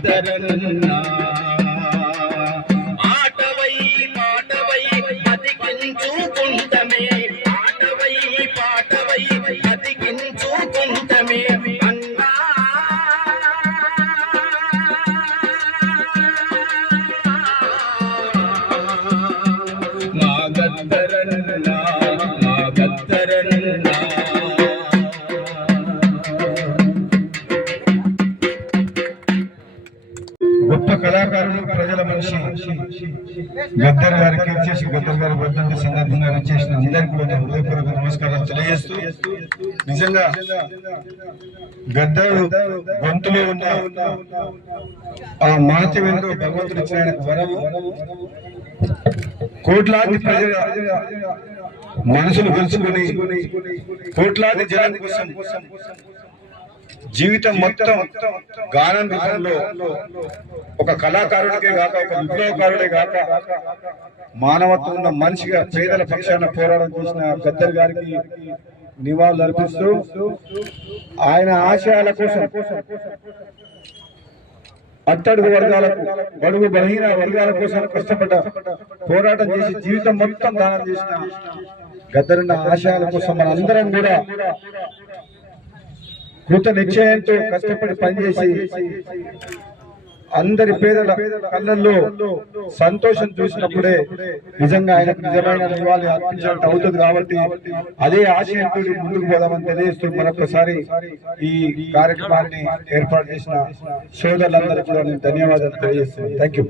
గద్దరన్నా ఆటవై పాటవై బతికించుకుంటమే ఆటవై పాటవై బతికించుకుంటమే అన్నా మా గద్దరన్నా మా గద్దరన్నా గొప్ప కళాకారుడు ప్రజల మనిషి గద్దర్ గారికి ఇచ్చేసి గద్దర్ గారి వర్ధంతి సందర్భంగా వచ్చేసిన అందరికీ కూడా హృదయపూర్వక నమస్కారాలు తెలియజేస్తూ నిజంగా గద్దర్ గొంతులో ఉన్న ఆ మహత్యమేందో భగవంతుడు ఇచ్చిన వరము కోట్లాది ప్రజల మనసులు గెలుచుకుని కోట్లాది జనం కోసం జీవితం మొత్తం గానం రూపంలో ఒక కళాకారుడికే కాక ఒక విప్లవకారుడే కాక మానవత్వం ఉన్న మనిషిగా పేదల పక్షాన పోరాటం చేసిన గద్దర్ గారికి నివాళులు అర్పిస్తూ ఆయన ఆశయాల కోసం అట్టడుగు వర్గాలకు బడుగు బలహీన వర్గాల కోసం కష్టపడ్డ పోరాటం చేసి జీవితం మొత్తం దానం చేసిన గద్దరున్న ఆశయాల కోసం మనందరం కూడా కృత నిశ్చయంతో కష్టపడి పనిచేసి అందరి పేదల కళ్ళల్లో సంతోషం చూసినప్పుడే నిజంగా ఆయనకు నిజమైన నివాళి అర్పించినట్టు అవుతుంది కాబట్టి అదే ఆశయంతో ముందుకు పోదామని తెలియజేస్తూ మరొకసారి ఈ కార్యక్రమాన్ని ఏర్పాటు చేసిన సోదరులందరికీ కూడా నేను ధన్యవాదాలు తెలియజేస్తున్నాను. Thank you.